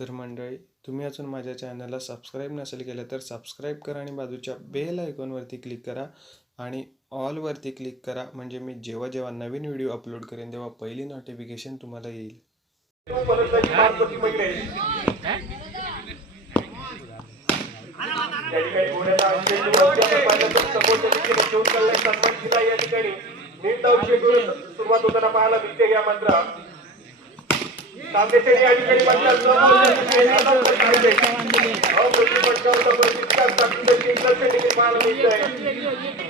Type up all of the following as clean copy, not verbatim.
तर मंडळी, तुम्ही अजून माझ्या चॅनलला सबस्क्राईब नसेल केलं तर सबस्क्राईब करा आणि बाजूच्या बेल आयकॉनवरती क्लिक करा आणि ऑलवरती क्लिक करा, म्हणजे मी जेव्हा जेव्हा नवीन व्हिडिओ अपलोड करेन तेव्हा पहिली नोटिफिकेशन तुम्हाला येईल. सुरुवात होताना पाहायला मिळते या मंत्र सामनेचे या ठिकाणी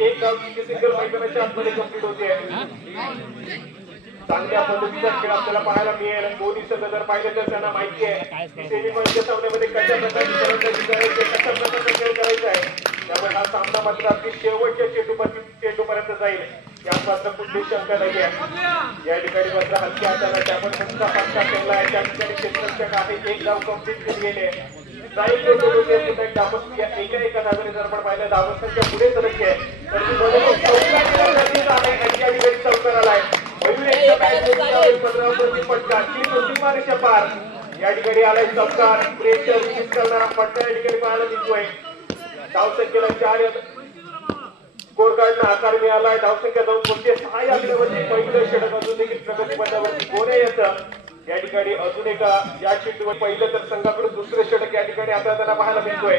एक गावची सिंगल मैदानाच्या आतमध्ये कंप्लीट होते. चांगल्या पद्धतीचा खेळ आपल्याला पाहायला मिळेल. दोन्ही संघ जर पाहिजे तर त्यांना माहिती आहे की सेमीफायनलच्या सामन्यामध्ये कशा प्रकारची फलंदाजी करायची, कशा प्रकारचा खेळ करायचा आहे. त्यामुळे हा सामना मात्र अगदी शेवटच्या चेंडूपर्यंत जाईल यात मात्र कुठली शंका नाही आहे. या ठिकाणी मात्र हलक्या हाताला त्यावर तुमचा फटका ठेवला आहे. त्या ठिकाणी क्षेत्ररक्षक आहे, एक डाव कंप्लीट केली गेले. एका धावेने जर आपण पाहिलं धावसंख्या पुढे सरकली आहे तर चौकार आलाय. पार या ठिकाणी आलाय चौकार. प्रेशर रिलीज करणारा फटका या ठिकाणी पाहायला मिळतोय. धावसंख्येला 4 स्कोर कार्डला आकार मिळालाय. धावसंख्या 2.6 या आकड्यावरती पहिलं षटक अजून देखील प्रगतीपथावरती कोणे येतं. या ठिकाणी अजून एका या चेंडूवर पहिलं तर संघाकडून दुसरे षटक या ठिकाणी हाताळताना पाहायला मिळतोय.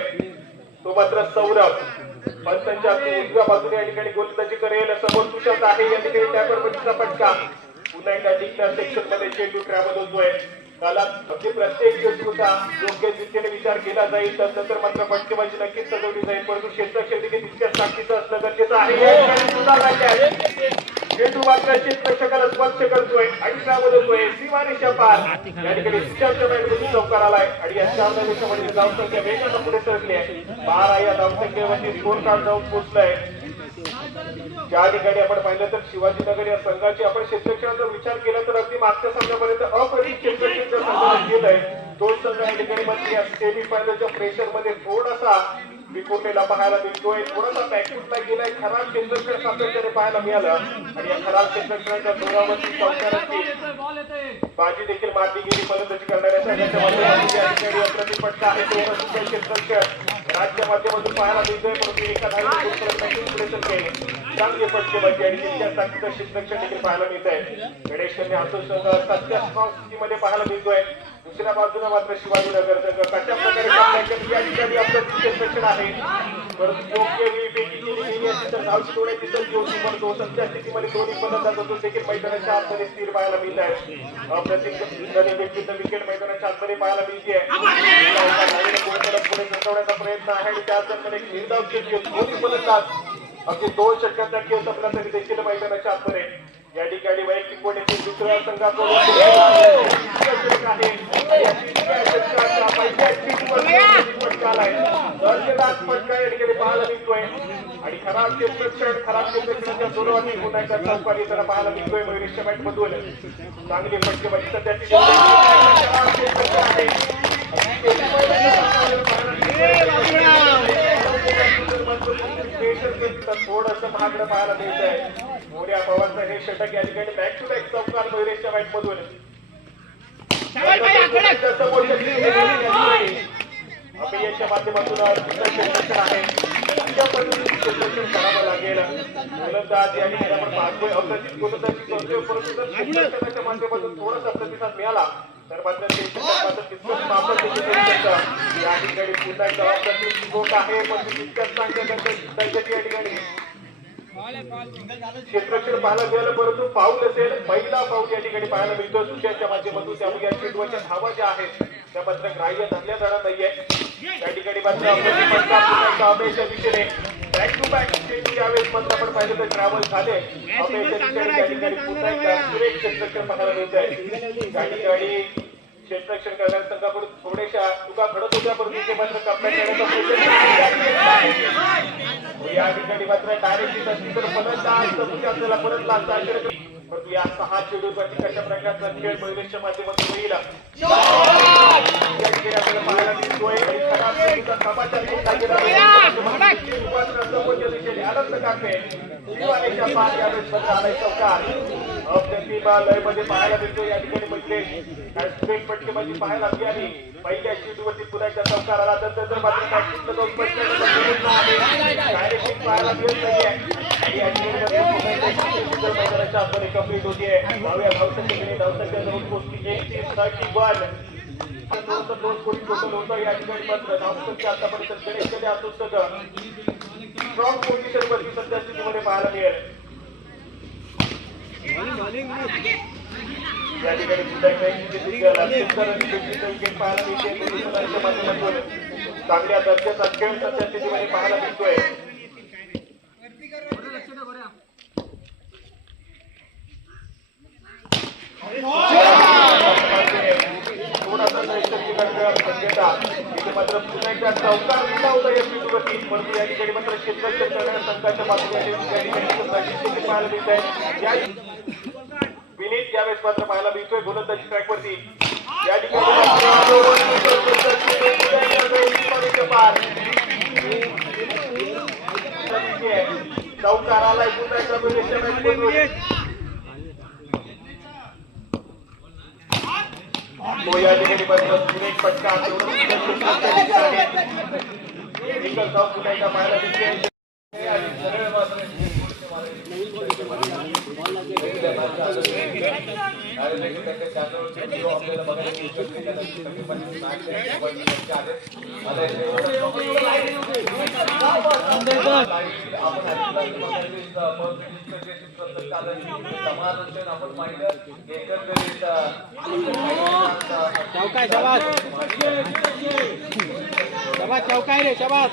तो मात्र सौरभ पंचांच्या उजव्या बाजूने या ठिकाणी गोलंदाजी करेल. समोर तुषार आहे, या ठिकाणी टॅपरपट्टीचा फटका. पुन्हा एकदा डिक्लेअर सेक्शन मध्ये चेंडू ट्रॅव्हल होतोय. काला अगदी प्रत्येक चेंडूचा योग्य रीतीने विचार केला जाईल, त्यानंतर मात्र फटकेबाजी नक्कीच सजवली जाईल. परंतु क्षेत्ररक्षक देखील तितक्याच ताकदीचं असणं गरजेचं आहे. चेंडू मात्र क्षेत्ररक्षकाला स्पर्श करतोय आणि ट्रॅव्हल होतोय सीमारेषा पार. या ठिकाणी तुषारच्या बॅटमधून चौकार आलाय आणि या 4 धावेमध्ये धावसंख्या वेगानं पुढे सरकली आहे. 12 या धावसंख्येवरती स्कोर कार्ड जाऊन पोहोचलाय. ज्या ठिकाणी आपण पाहिलं तर शिवाजीनगर या संघाची आपण क्षेत्ररक्षणाचा विचार केला तर अगदी मागच्या सामन्यापर्यंत अप्रतिम क्षेत्ररक्षण संघाने केलंय. दोन संघ या ठिकाणी मध्ये या सेमीफायनलच्या प्रेशर मध्ये थोडासा विखुरलेला पाहायला मिळतोय. थोडासा बॅकफुटला गेलाय. खराब क्षेत्ररक्षण सातत्याने पाहायला मिळालं आणि या खराब क्षेत्ररक्षणाच्या जोरावरती चौकाराची बाजी देखील मारली गेली. फलंदाजी करणाऱ्या संघाच्या माध्यमातून या ठिकाणी अप्रतिम फटका आहे. क्षेत्ररक्षण राज्य माध्यमातून पाहायला मिळतोय. परंतु एका धावेने पुढे सरकले. चांगली फटकेबाजी आणि तितक्याच ताकदीचं क्षेत्ररक्षण देखील पाहायला मिळत आहे. गणेश कन्या हातू संघ सध्या स्ट्रॉंग स्थितीमध्ये पाहायला मिळतोय. दुसऱ्या बाजूला मात्र शिवाजीनगर संघ कशा प्रकारे या ठिकाणी आपलं क्षेत्ररक्षण आहे. परंतु योग्य वेळी बेटी केली गेली असती तर धावची थोड्याची संधी होती. परंतु सध्या स्थितीमध्ये दोन्ही फलंदाज अजून देखील मैदानाच्या आतमध्ये स्थिर पाहायला मिळत आहे. अप्रतिम विकेट मैदानाच्या आतमध्ये पाहायला मिळते. पुढे सरकवण्याचा प्रयत्न आहे आणि त्याच दरम्यान एक निर्धाव खेळ दोन्ही फलंदाज अगदी 2 षटकांचा खेळ संपला तरी देखील मैदानाच्या आतमध्ये या ठिकाणी वैयक्तिक कोणीतील दुसऱ्या संघाकडून फटका या ठिकाणी पाहायला मिळतोय आणि खराब क्षेत्ररक्षणाच्या जोरावरती पुन्हा एकदा चौकार येताना पाहायला मिळतोय. मयुरेशच्या बॅट मधून चांगली फटकेबाजी सध्याची थोडंसं महागडं पाहायला मिळत आहे. मोर्या पवारचं हे षटक या ठिकाणी बॅक टू बॅक चौकार मयुरेशच्या बॅट मधून अपयशच्या माध्यमातून क्षेत्ररक्षण आहे. अशा पद्धतीने क्षेत्ररक्षण करावं लागेल. गोलंदाज या ठिकाणी आपण पाहतोय अप्रतिम गोलंदाजी करतोय. परंतु जर क्षेत्ररक्षणाच्या माध्यमातून थोडासा प्रतिसाद मिळाला तर मात्र या ठिकाणी पुन्हा एकदा अप्रतिम स्कोर आहे. पण तितक्याच चांगल्या या ठिकाणी क्षेत्ररक्षण पाहायला मिळालं. परंतु पाऊल असेल, पहिला पाऊल या ठिकाणी पाहायला मिळतो सुशांतच्या माध्यमातून. त्यामुळे या चेंडूच्या धावा ज्या आहेत त्या मात्र ग्राह्य धरल्या जाणार नाहीये. त्या ठिकाणी मात्र अपेक्षा दिशेने बॅक टू बॅक चेंडू यावेळेस मात्र आपण पाहिलं तर ट्रॅव्हल झाले. अपेक्षा दिशेने त्या ठिकाणी पुन्हा एकदा सुरेख क्षेत्ररक्षण पाहायला मिळत आहे. त्या ठिकाणी क्षेत्ररक्षण करणाऱ्या संघाकडून थोड्याशा चुका घडत होत्या, परंतु ते मात्र कप्प्यात या ठिकाणी मात्र डायरेक्ट असती तर आपल्याला परत लागता. परंतु या 6 चेंडूवरती कशा प्रकारचा खेळ मयुरेशच्या माध्यमातून होईल आपल्याला पाहायला मिळतोय. आणि खराब समाचार दिशेने आनंद काढते. चौकार लयमध्ये पाहायला मिळतो या ठिकाणी म्हटले काय स्ट्रेट फटकेबाजी पाहायला मिळाली. पहिल्या शीटवरती पुन्हा एकदा चौकार आला तर मात्र डायरेक्ट पाहायला मिळत नाहीये. आणि या ठिकाणी मैदानाच्या आतमध्ये कंप्लीट होतीये. धावसंख्या जवळ पोहोचली 31 दोन कोटी टोटल होतं या ठिकाणी मात्र धावसंख्या आतापर्यंत गणेश आतुस्तक स्ट्रॉंग पोझिशन वरती सध्या स्थितीमध्ये पाहायला मिळेल. या ठिकाणी सुद्धा पाहायला मिळते. चांगल्या दर्जाचा खेळ सध्या स्थितीमध्ये पाहायला मिळतोय. मात्र पुन्हा एकदा चौकार दिला होता या स्थितीवरती, परंतु या ठिकाणी मात्र क्षेत्ररक्षण संघाच्या माध्यमातून पाहायला मिळत आहे. विनीत यावेळेस मात्र पाहायला मिळतोय गोलंदाजी ट्रॅक वरती. या ठिकाणी चौकार आलाय पुन्हा एकदा तो या ठिकाणी विनीत पटका एकच धाव पुन्हा एकदा पाहायला मिळते. चौकाय रे शाबास.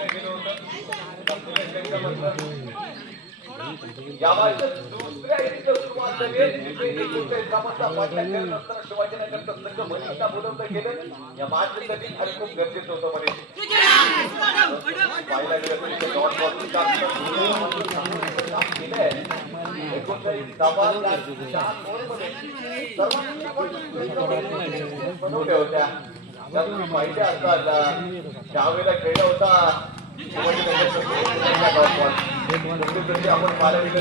दुसऱ्या इनिंगला सुरुवात झाली. शिवाजीनगरचं संघ मनीषला बोलवलं गेलं या मार्चसाठी आणि खूप गरजेचं होतं मध्ये पाहायला गेलं तर नॉट बनवल्या होत्या त्या पाहिल्या असतात. त्यावेळेला खेळला होता आपण पाहायला गेलं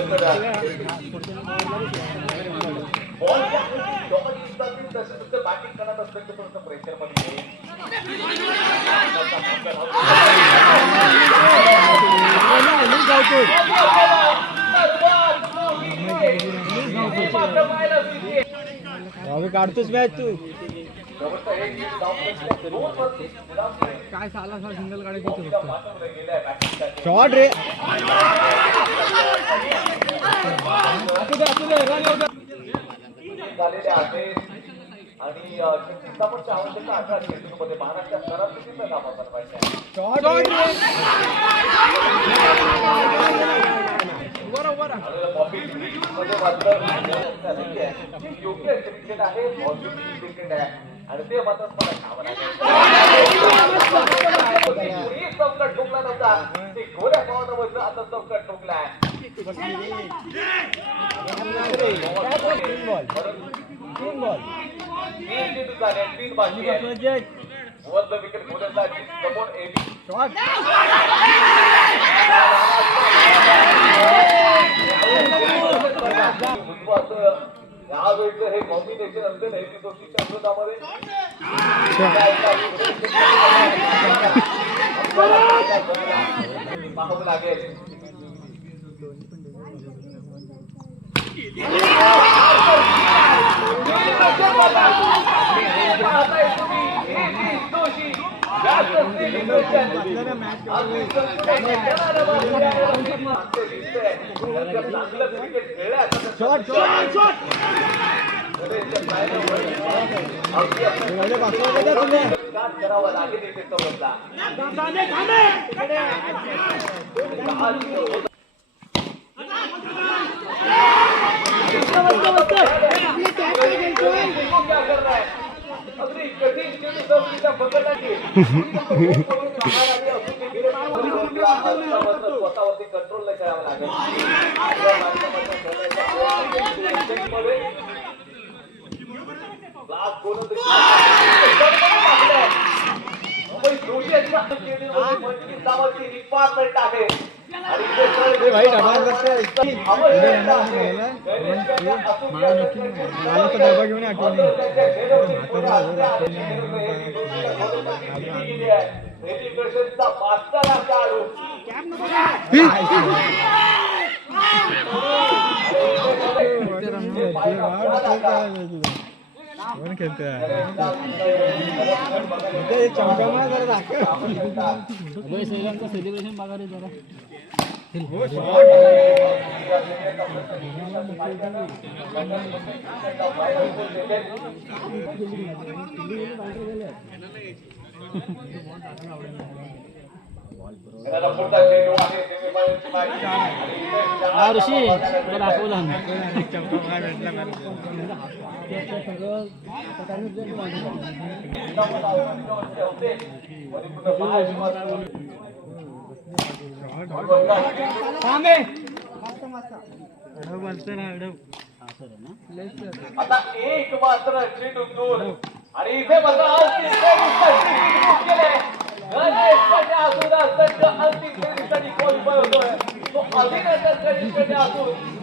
तर बॅटिंग करत असलं तर थोडंसं प्रेशर मध्ये काढतोस मॅच तू काय साला सिंगल काढायचं शॉट रे. झालेले आहे आणि छत्तीस आवश्यकता 18 चेंडूमध्ये महाराष्ट्रात सरासरीचा नाव बनवायचा आहे. योग्य क्रिकेट आहे क्रिकेट आहे आणि ते मात्र चौकट ठोकला नव्हता. ते घोड्या पावनं बसलं आता चौकट ठोकलाय. तीन बाकी आहे. वरचं विकेट घोड्याला समोर यावेळेचं हे कॉम्बिनेशन असते नैतिक दोषीच्या विरोधामध्ये पाहावं लागेल. करावा लागेल अगदी कठीण स्वतःवरती कंट्रोल नाही करावं लागेल. डिपार्टमेंट आहे आणि मला तर डबा घेऊन आठवण कोण खेळतोय चमकामा जरा दाखव सेलिब्रेशन बघायला जरा ऋषी दाखवला आता एक मात्र चेंडू दूर आणि इथे बघा अंतिम क्वालिफाय होतोय तो अभिनंदन कनिष्ठ असून